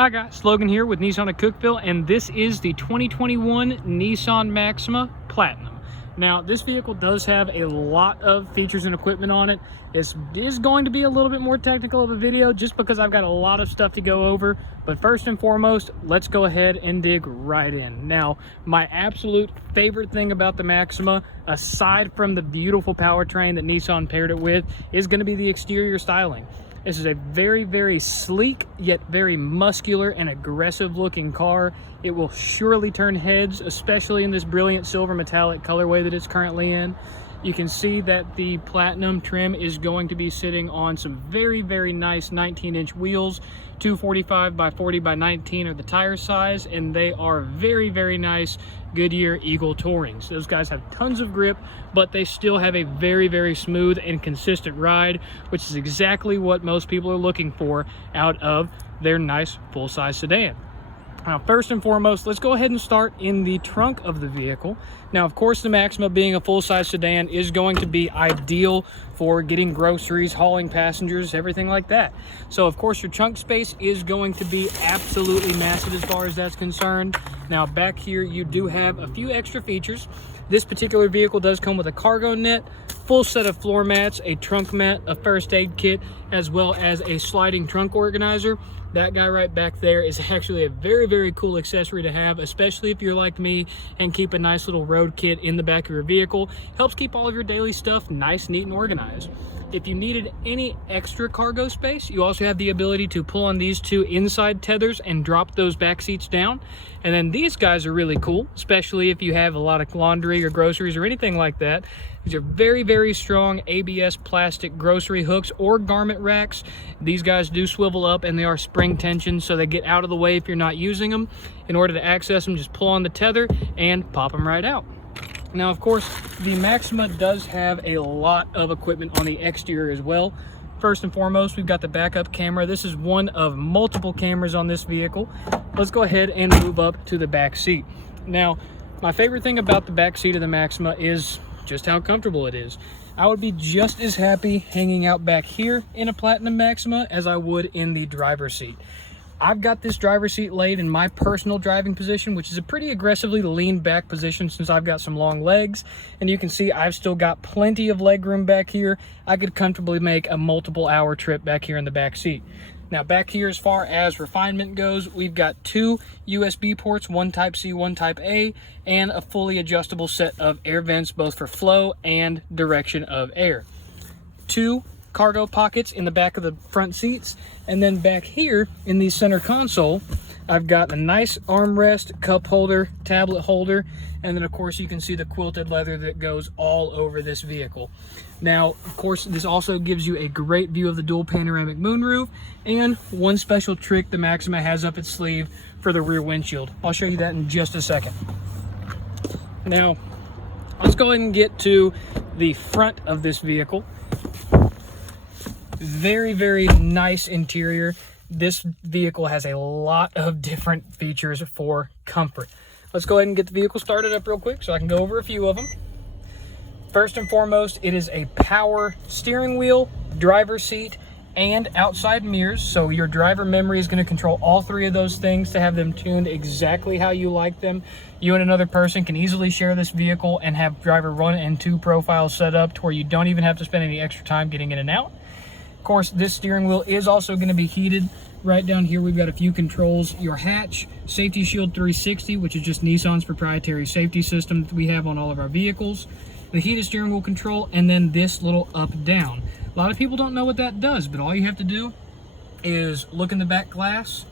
Hi guys, Logan here with Nissan of Cookeville, and this is the 2021 Nissan Maxima Platinum. Now, this vehicle does have a lot of features and equipment on it. This is going to be a little bit more technical of a video just because I've got a lot of stuff to go over. But first and foremost, let's go ahead and dig right in. Now, my absolute favorite thing about the Maxima, aside from the beautiful powertrain that Nissan paired it with, is going to be the exterior styling. This is a very, very sleek, yet very muscular and aggressive looking car. It will surely turn heads, especially in this brilliant silver metallic colorway that it's currently in. You can see that the Platinum trim is going to be sitting on some very, very nice 19-inch wheels. 245 by 40 by 19 are the tire size, and they are very, very nice Goodyear Eagle Tourings. Those guys have tons of grip, but they still have a very, very smooth and consistent ride, which is exactly what most people are looking for out of their nice full-size sedan. Now, first and foremost, let's go ahead and start in the trunk of the vehicle. Now, of course, the Maxima being a full-size sedan is going to be ideal for getting groceries, hauling passengers, everything like that. So, of course, your trunk space is going to be absolutely massive as far as that's concerned. Now, back here, you do have a few extra features. This particular vehicle does come with a cargo net, full set of floor mats, a trunk mat, a first aid kit, as well as a sliding trunk organizer. That guy right back there is actually a very, very cool accessory to have, especially if you're like me and keep a nice little road kit in the back of your vehicle. Helps keep all of your daily stuff nice, neat, and organized. If you needed any extra cargo space, you also have the ability to pull on these two inside tethers and drop those back seats down. And then these guys are really cool, especially if you have a lot of laundry or groceries or anything like that. These are very, very strong ABS plastic grocery hooks or garment racks. These guys do swivel up and they are spring tension, so they get out of the way if you're not using them. In order to access them, just pull on the tether and pop them right out. Now, of course, the Maxima does have a lot of equipment on the exterior as well. First and foremost, we've got the backup camera. This is one of multiple cameras on this vehicle. Let's go ahead and move up to the back seat. Now, my favorite thing about the back seat of the Maxima is just how comfortable it is. I would be just as happy hanging out back here in a Platinum Maxima as I would in the driver's seat. I've got this driver's seat laid in my personal driving position, which is a pretty aggressively lean back position since I've got some long legs. And you can see I've still got plenty of leg room back here. I could comfortably make a multiple hour trip back here in the back seat. Now, back here, as far as refinement goes, we've got two USB ports, one Type C, one Type A, and a fully adjustable set of air vents, both for flow and direction of air. Two cargo pockets in the back of the front seats, and then back here in the center console, I've got a nice armrest, cup holder, tablet holder, and then of course you can see the quilted leather that goes all over this vehicle. Now, of course, this also gives you a great view of the dual panoramic moonroof, and one special trick the Maxima has up its sleeve for the rear windshield. I'll show you that in just a second. Now, let's go ahead and get to the front of this vehicle. Very, very nice interior. This vehicle has a lot of different features for comfort. Let's go ahead and get the vehicle started up real quick so I can go over a few of them. First and foremost, it is a power steering wheel, driver's seat, and outside mirrors. So your driver memory is going to control all three of those things to have them tuned exactly how you like them. You and another person can easily share this vehicle and have driver 1 and 2 profiles set up to where you don't even have to spend any extra time getting in and out. Of course, this steering wheel is also going to be heated. Right down here, we've got a few controls. Your hatch, Safety Shield 360, which is just Nissan's proprietary safety system that we have on all of our vehicles. The heated steering wheel control, and then this little up-down. A lot of people don't know what that does, but all you have to do is look in the back glass.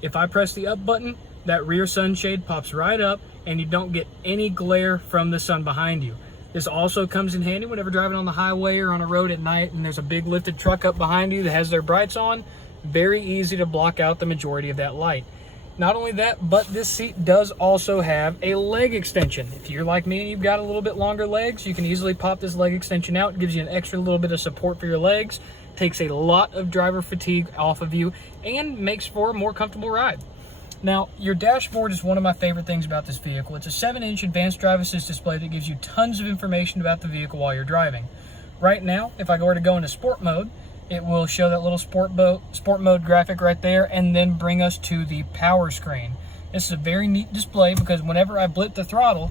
If I press the up button, that rear sunshade pops right up, and you don't get any glare from the sun behind you. This also comes in handy whenever driving on the highway or on a road at night and there's a big lifted truck up behind you that has their brights on. Very easy to block out the majority of that light. Not only that, but this seat does also have a leg extension. If you're like me and you've got a little bit longer legs, you can easily pop this leg extension out. It gives you an extra little bit of support for your legs, takes a lot of driver fatigue off of you, and makes for a more comfortable ride. Now, your dashboard is one of my favorite things about this vehicle. It's a 7-inch advanced drive assist display that gives you tons of information about the vehicle while you're driving. Right now, if I were to go into sport mode, it will show that little sport mode graphic right there, and then bring us to the power screen. This is a very neat display because whenever I blip the throttle,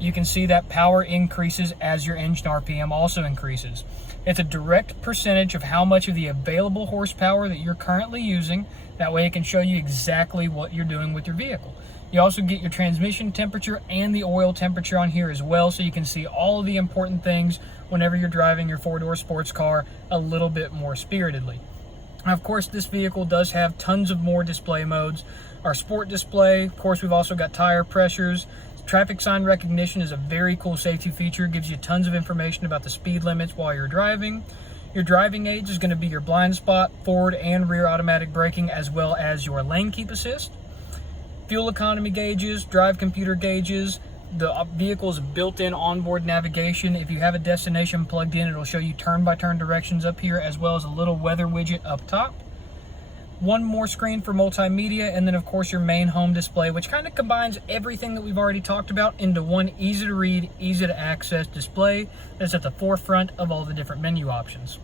you can see that power increases as your engine RPM also increases. It's a direct percentage of how much of the available horsepower that you're currently using. That way it can show you exactly what you're doing with your vehicle. You also get your transmission temperature and the oil temperature on here as well, so you can see all of the important things whenever you're driving your four-door sports car a little bit more spiritedly. Now, of course, this vehicle does have tons of more display modes. Our sport display, of course, we've also got tire pressures. Traffic sign recognition is a very cool safety feature. It gives you tons of information about the speed limits while you're driving. Your driving aids is going to be your blind spot, forward and rear automatic braking, as well as your lane keep assist. Fuel economy gauges, drive computer gauges. The vehicle's built-in onboard navigation. If you have a destination plugged in, it'll show you turn-by-turn directions up here, as well as a little weather widget up top. One more screen for multimedia, and then of course your main home display, which kind of combines everything that we've already talked about into one easy to read, easy to access display that's at the forefront of all the different menu options.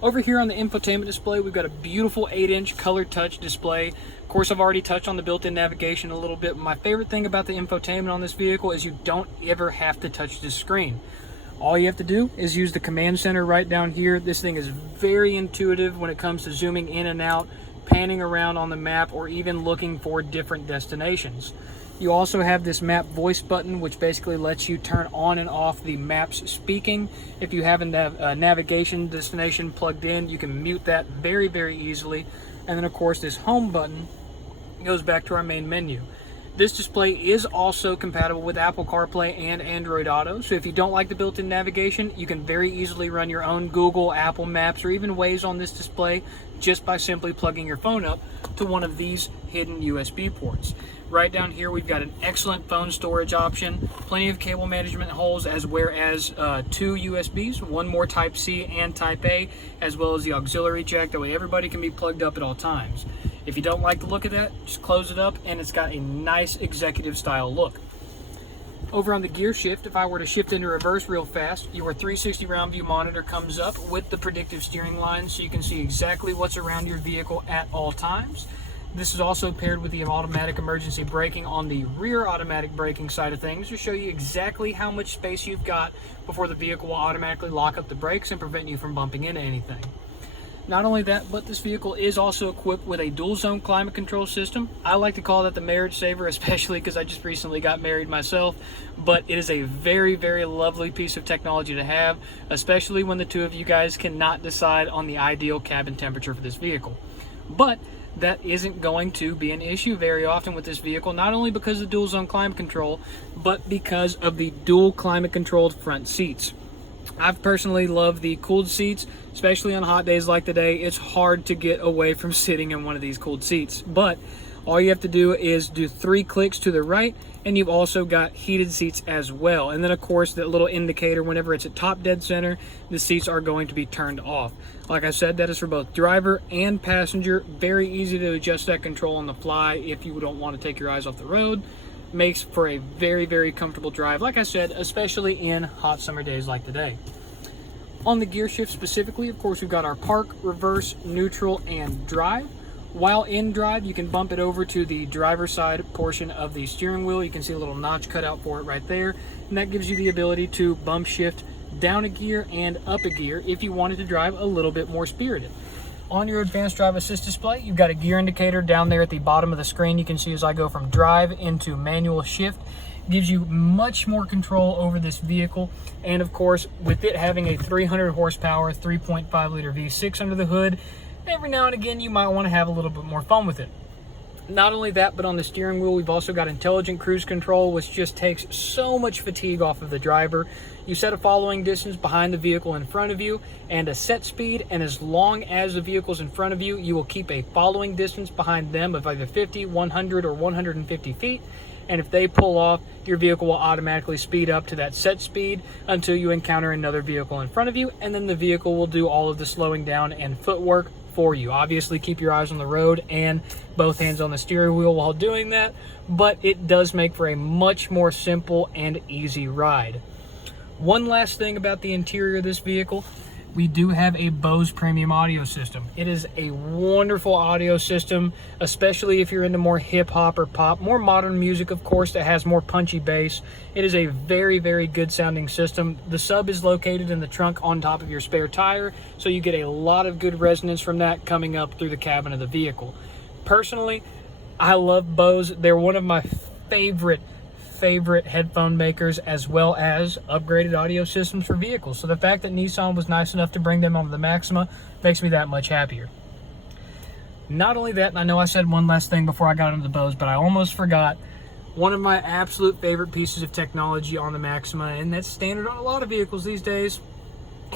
Over here on the infotainment display, we've got a beautiful 8-inch color touch display. Of course, I've already touched on the built-in navigation a little bit. My favorite thing about the infotainment on this vehicle is you don't ever have to touch this screen. All you have to do is use the command center right down here. This thing is very intuitive when it comes to zooming in and out, panning around on the map, or even looking for different destinations. You also have this map voice button, which basically lets you turn on and off the maps speaking. If you have a navigation destination plugged in, you can mute that very, very easily. And then of course this home button goes back to our main menu. This display is also compatible with Apple CarPlay and Android Auto, so if you don't like the built-in navigation, you can very easily run your own Google, Apple Maps, or even Waze on this display just by simply plugging your phone up to one of these hidden USB ports. Right down here, we've got an excellent phone storage option, plenty of cable management holes, as well as 2 USBs, one more Type-C and Type-A, as well as the auxiliary jack. That way everybody can be plugged up at all times. If you don't like the look of that, just close it up, and it's got a nice executive style look. Over on the gear shift, if I were to shift into reverse real fast, your 360 round view monitor comes up with the predictive steering line, so you can see exactly what's around your vehicle at all times. This is also paired with the automatic emergency braking on the rear automatic braking side of things to show you exactly how much space you've got before the vehicle will automatically lock up the brakes and prevent you from bumping into anything. Not only that, but this vehicle is also equipped with a dual zone climate control system. I like to call that the marriage saver, especially because I just recently got married myself, but it is a very, very lovely piece of technology to have, especially when the two of you guys cannot decide on the ideal cabin temperature for this vehicle. But that isn't going to be an issue very often with this vehicle, not only because of the dual zone climate control, but because of the dual climate controlled front seats. I've personally loved the cooled seats, especially on hot days like today. It's hard to get away from sitting in one of these cooled seats, but all you have to do is do 3 clicks to the right, and you've also got heated seats as well. And then of course that little indicator, whenever it's at top dead center, the seats are going to be turned off. Like I said, that is for both driver and passenger. Very easy to adjust that control on the fly if you don't want to take your eyes off the road. Makes for a very, very comfortable drive, like I said, especially in hot summer days like today. On the gear shift specifically, of course, we've got our park, reverse, neutral, and drive. While in drive, you can bump it over to the driver's side portion of the steering wheel. You can see a little notch cut out for it right there, and that gives you the ability to bump shift down a gear and up a gear if you wanted to drive a little bit more spirited. On your advanced drive assist display, you've got a gear indicator down there at the bottom of the screen. You can see as I go from drive into manual shift. It gives you much more control over this vehicle. And of course, with it having a 300 horsepower, 3.5 liter V6 under the hood, every now and again you might want to have a little bit more fun with it. Not only that, but on the steering wheel, we've also got intelligent cruise control, which just takes so much fatigue off of the driver. You set a following distance behind the vehicle in front of you and a set speed, and as long as the vehicle's in front of you, you will keep a following distance behind them of either 50, 100, or 150 feet. And if they pull off, your vehicle will automatically speed up to that set speed until you encounter another vehicle in front of you, and then the vehicle will do all of the slowing down and footwork for you. Obviously, keep your eyes on the road and both hands on the steering wheel while doing that, but it does make for a much more simple and easy ride. One last thing about the interior of this vehicle. we do have a Bose premium audio system. It is a wonderful audio system, especially if you're into more hip hop or pop, more modern music, of course, that has more punchy bass. It is a very, very good sounding system. The sub is located in the trunk on top of your spare tire, so you get a lot of good resonance from that coming up through the cabin of the vehicle. Personally, I love Bose. They're one of my favorite headphone makers, as well as upgraded audio systems for vehicles. So the fact that Nissan was nice enough to bring them onto the Maxima makes me that much happier. Not only that, and I know I said one last thing before I got into the Bose, but I almost forgot one of my absolute favorite pieces of technology on the Maxima, and that's standard on a lot of vehicles these days,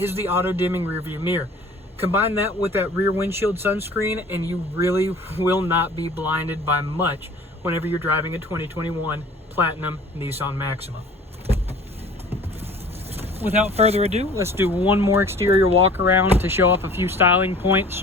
is the auto dimming rear view mirror. Combine that with that rear windshield sunscreen and you really will not be blinded by much whenever you're driving a 2021 Platinum Nissan Maxima. Without further ado, let's do one more exterior walk around to show off a few styling points.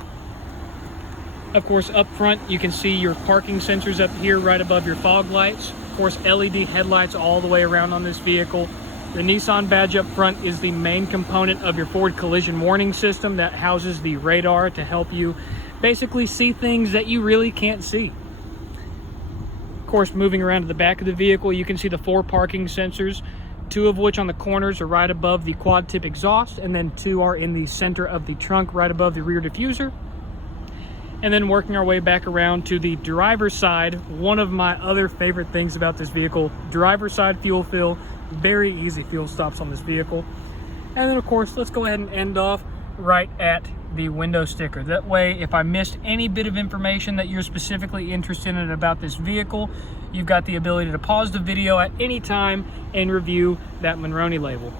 Of course, up front you can see your parking sensors up here right above your fog lights. Of course, LED headlights all the way around on this vehicle. The Nissan badge up front is the main component of your forward collision warning system that houses the radar to help you basically see things that you really can't see. Of course, moving around to the back of the vehicle, you can see the 4 parking sensors, 2 of which on the corners are right above the quad tip exhaust, and then 2 are in the center of the trunk right above the rear diffuser. And then working our way back around to the driver's side, one of my other favorite things about this vehicle, driver's side fuel fill, very easy fuel stops on this vehicle. And then of course, let's go ahead and end off right at the window sticker. That way, if I missed any bit of information that you're specifically interested in about this vehicle, you've got the ability to pause the video at any time and review that Monroney label.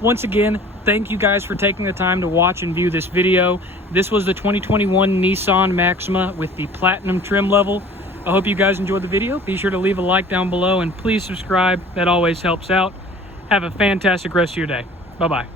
Once again, thank you guys for taking the time to watch and view this video. This was the 2021 Nissan Maxima with the Platinum trim level. I hope you guys enjoyed the video. Be sure to leave a like down below and please subscribe. That always helps out. Have a fantastic rest of your day. Bye-bye.